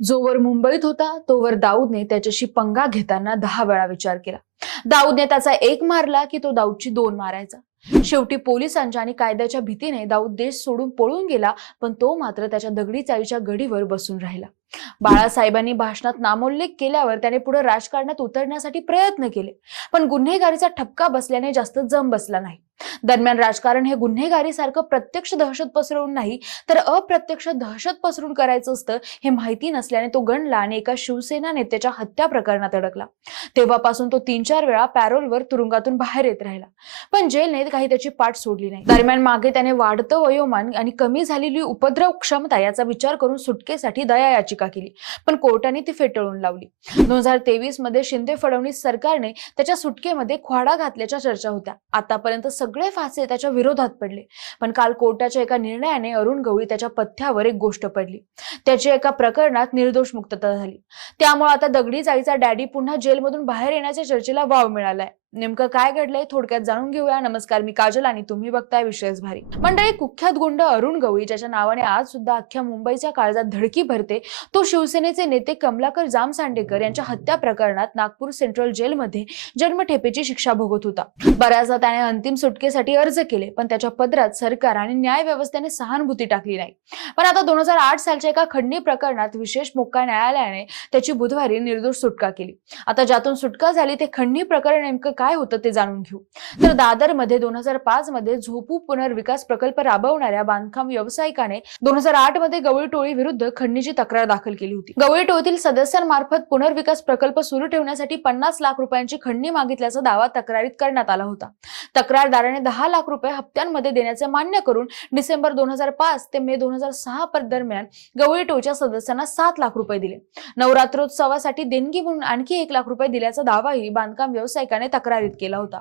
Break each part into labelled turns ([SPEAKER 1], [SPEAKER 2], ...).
[SPEAKER 1] जोवर मुंबईत होता तोवर दाऊदने त्याच्याशी पंगा घेताना दहा वेळा विचार केला. दाऊदने त्याचा एक मारला की तो दाऊदची दोन मारायचा. शेवटी पोलिसांच्या आणि कायद्याच्या भीतीने दाऊद देश सोडून पळून गेला पण तो मात्र त्याच्या दगडी चाळीच्या गडीवर बसून राहिला. बाळासाहेबांनी भाषणात नामोल्लेख केल्यावर त्याने पुढे राजकारणात उतरण्यासाठी प्रयत्न केले पण गुन्हेगारीचा ठपका बसल्याने जास्त जम बसला नाही. दरम्यान राजकारण हे गुन्हेगारीसारखं प्रत्यक्ष दहशत पसरवून नाही तर अप्रत्यक्ष दहशत पसरून करायचं असतं हे माहिती नसल्याने तो गणला आणि एका शिवसेना नेत्याच्या हत्या प्रकरणात अडकला. तेव्हापासून तो तीन चार वेळा पॅरोलवर तुरुंगातून बाहेर येत राहिला. पण जेलने काही त्याची पाठ सोडली नाही. दरम्यान मागे त्याने वाढतं वयोमान आणि कमी झालेली उपद्रव क्षमता याचा विचार करून सुटकेसाठी दया याचिका केली. पण कोर्टाने ती फेटाळून लावली. दोन हजार तेवीसमध्ये शिंदे फडणवीस सरकारने त्याच्या सुटकेमध्ये खोडा घातल्याच्या चर्चा होत्या. आतापर्यंत सगळे फासे त्याच्या विरोधात पडले. पण काल कोर्टाच्या एका निर्णयाने अरुण गवळी त्याच्या पथ्यावर एक गोष्ट पडली. त्याची एका प्रकरणात निर्दोष मुक्तता झाली. त्यामुळे आता दगडी जाईचा डॅडी पुन्हा जेलमधून बाहेर येण्याच्या चर्चेला वाव मिळालाय. नेमकं काय घडलंय थोडक्यात जाणून घेऊया. नमस्कार मी काजल आणि तुम्ही बघताय विशेष भारी. मंडळी कुख्यात गुंड अरुण गवळी ज्याच्या नावाने आज सुद्धा अख्ख्या मुंबईच्या काळजात धडकी भरते तो शिवसेनेचे नेते कमलाकर जामसांडेकर यांच्या हत्या प्रकरणात नागपूर सेंट्रल जेलमध्ये जन्मठेपेची शिक्षा भोगत होता. बऱ्याचदा त्याने अंतिम सुटकेसाठी अर्ज केले पण त्याच्या पदरात सरकार आणि न्याय व्यवस्थेने सहानुभूती टाकली नाही. पण आता दोन हजार आठ सालच्या एका खंडणी प्रकरणात विशेष मोक्का न्यायालयाने त्याची बुधवारी निर्दोष सुटका केली. आता ज्यातून सुटका झाली ते खंडणी प्रकरण नेमकं काय होतं ते जाणून घेऊ. तर दादरमध्ये दोन हजार पाच मध्ये झोपू पुनर्विकास प्रकल्प राबवणाऱ्या बांधकाम व्यावसायिकाने दोन हजार आठमध्ये गवळी टोळी विरुद्ध खंडणीची तक्रार दाखल केली होती. गवळी टोळीतील सदस्यांमार्फत पुनर्विकास प्रकल्प सुरू ठेवण्यासाठी पन्नास लाख रुपयांची खंडणी मागितल्याचा दावा तक्रारीत करण्यात आला होता. तक्रारदाराने दहा लाख रुपये हप्त्यांमध्ये देण्याचे मान्य करून डिसेंबर दोन हजार पाच ते मे दोन हजार सहा दरम्यान गवळी टोच्या सदस्यांना सात लाख रुपये दिले. नवरात्रोत्सवासाठी देणगी म्हणून आणखी एक लाख रुपये दिल्याचा दावाही बांधकाम व्यावसायिकाने तक्रार तक्रारीत केला होता.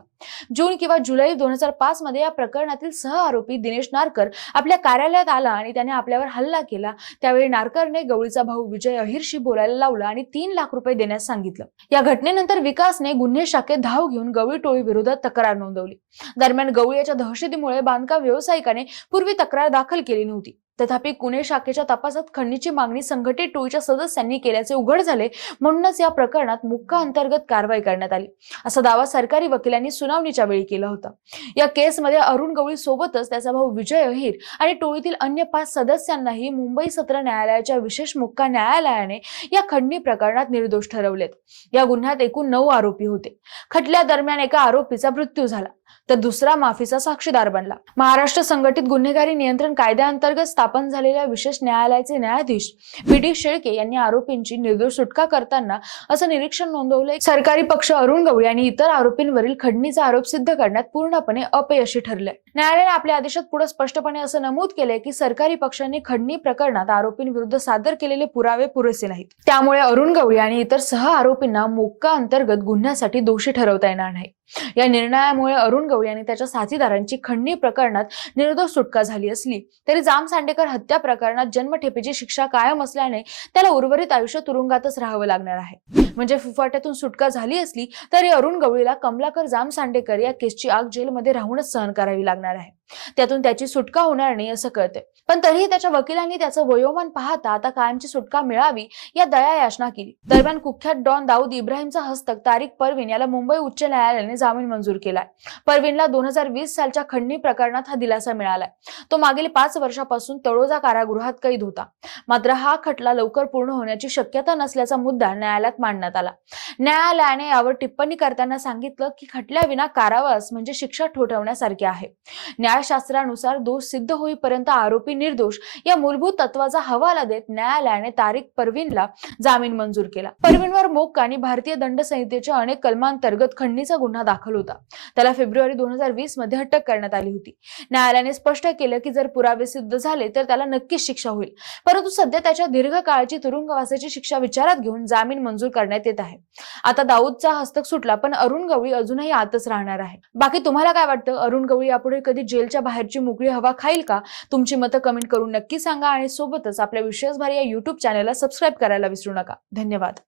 [SPEAKER 1] जून किंवा जुलै दोन हजार पाच मध्ये या प्रकरणातील सह आरोपी दिनेश नारकर आपल्या कार्यालयात आला आणि त्याने आपल्यावर हल्ला केला. त्यावेळी नारकरने गवळीचा भाऊ विजय अहिरशी बोलायला लावला आणि तीन लाख रुपये देण्यास सांगितलं. या घटनेनंतर विकासने गुन्हे शाखेत धाव घेऊन गवळी टोळी विरोधात तक्रार नोंदवली. दरम्यान गवळी याच्या दहशतीमुळे बांधकाम व्यावसायिकाने पूर्वी तक्रार दाखल केली नव्हती. तथापि गुन्हे शाखेच्या तपासात खंडणीची मागणी संघटित टोळीच्या सदस्यांनी केल्याचे उघड झाले. म्हणूनच या प्रकरणात मुक्का अंतर्गत कारवाई करण्यात आली. असा दावा सरकारी वकिलांनी सुनावणीच्या वेळी केला होता. या केसमध्ये अरुण गवळी सोबतच त्याचा भाऊ विजय अहिर आणि टोळीतील अन्य पाच सदस्यांनाही मुंबई सत्र न्यायालयाच्या विशेष मुक्का न्यायालयाने या खंडणी प्रकरणात निर्दोष ठरवलेत. या गुन्ह्यात एकूण नऊ आरोपी होते. खटल्या दरम्यान एका आरोपीचा मृत्यू झाला. तर दुसरा माफीचा साक्षीदार बनला. महाराष्ट्र संघटित गुन्हेगारी नियंत्रण कायद्याअंतर्गत स्थापन झालेल्या विशेष न्यायालयाचे न्यायाधीश बी डी. शेळके यांनी आरोपींची निर्दोष सुटका करताना असं निरीक्षण नोंदवलंय. सरकारी पक्ष अरुण गवळी आणि इतर आरोपींवरील खंडणीचा आरोप सिद्ध करण्यात पूर्णपणे अपयशी ठरलंय. न्यायालयाने आपल्या आदेशात पुढे स्पष्टपणे असं नमूद केलंय की सरकारी पक्षांनी खंडणी प्रकरणात आरोपींविरुद्ध सादर केलेले पुरावे पुरेसे नाहीत. त्यामुळे अरुण गवळी आणि इतर सह आरोपींना मोक्का अंतर्गत गुन्ह्यासाठी दोषी ठरवता येणार नाही. या निर्णयामुळे अरुण गवळी आणि त्याच्या साथीदारांची खंडणी प्रकरणात निर्दोष सुटका झाली असली तरी जाम सांडेकर हत्या प्रकरणात जन्मठेपेची शिक्षा कायम असल्याने त्याला उर्वरित आयुष्य तुरुंगातच राहावं लागणार आहे. म्हणजे फुफाट्यातून सुटका झाली असली तरी अरुण गवळीला कमलाकर जाम सांडेकर या केसची आग जेलमध्ये राहूनच सहन करावी लागणार आहे. त्यातून त्याची सुटका होणार नाही असं कळते पण तरीही त्याच्या वकिलांनी त्याचं वयोमान पाहता आता कायमची सुटका मिळावी या दया याचना केली. दरम्यान कुख्यात डॉन दाऊद इब्राहिमचा हस्तक तारिक परवीन याला मुंबई उच्च न्यायालयाने जामीन मंजूर केलाय. परवीनला दोन हजार वीस सालच्या खंडणी प्रकरणात हा दिलासा मिळालाय. तो मागील पाच वर्षापासून तळोजा कारागृहात कैद होता. मात्र हा खटला लवकर पूर्ण होण्याची शक्यता नसल्याचा मुद्दा न्यायालयात मांडण्यात आला. न्यायालयाने यावर टिप्पणी करताना सांगितलं की खटल्याविना कारावास म्हणजे शिक्षा ठोठवण्यासारखी आहे. न्याय न्यायशास्त्रानुसार दोष सिद्ध होईपर्यंत आरोपी निर्दोष या मूलभूत तत्वाचा हवाला देत न्यायालयाने तारिक परवीनला जामीन मंजूर केला. परवीनवर मोक आणि भारतीय दंड संहितेच्या अनेक कलमांतर्गत खंडणीचा गुन्हा दाखल होता. त्याला फेब्रुवारी दोन हजार वीसमध्ये अटक करण्यात आली होती. न्यायालयाने स्पष्ट केलं की जर पुरावे सिद्ध झाले तर त्याला नक्कीच शिक्षा होईल. परंतु सध्या त्याच्या दीर्घकाळाची तुरुंगवासाची शिक्षा विचारात घेऊन जामीन मंजूर करण्यात येत आहे. आता दाऊदचा हस्तक सुटला पण अरुण गवळी अजूनही आतच राहणार आहे. बाकी तुम्हाला काय वाटतं? अरुण गवळी यापुढे कधी जेल बबलच्या बाहेरची मोकळी हवा खाईल का? तुमची मतं कमेंट करून नक्की सांगा आणि सोबतच आपल्या विशेष भारी या युट्यूब चॅनलला सबस्क्राईब करायला विसरू नका. धन्यवाद.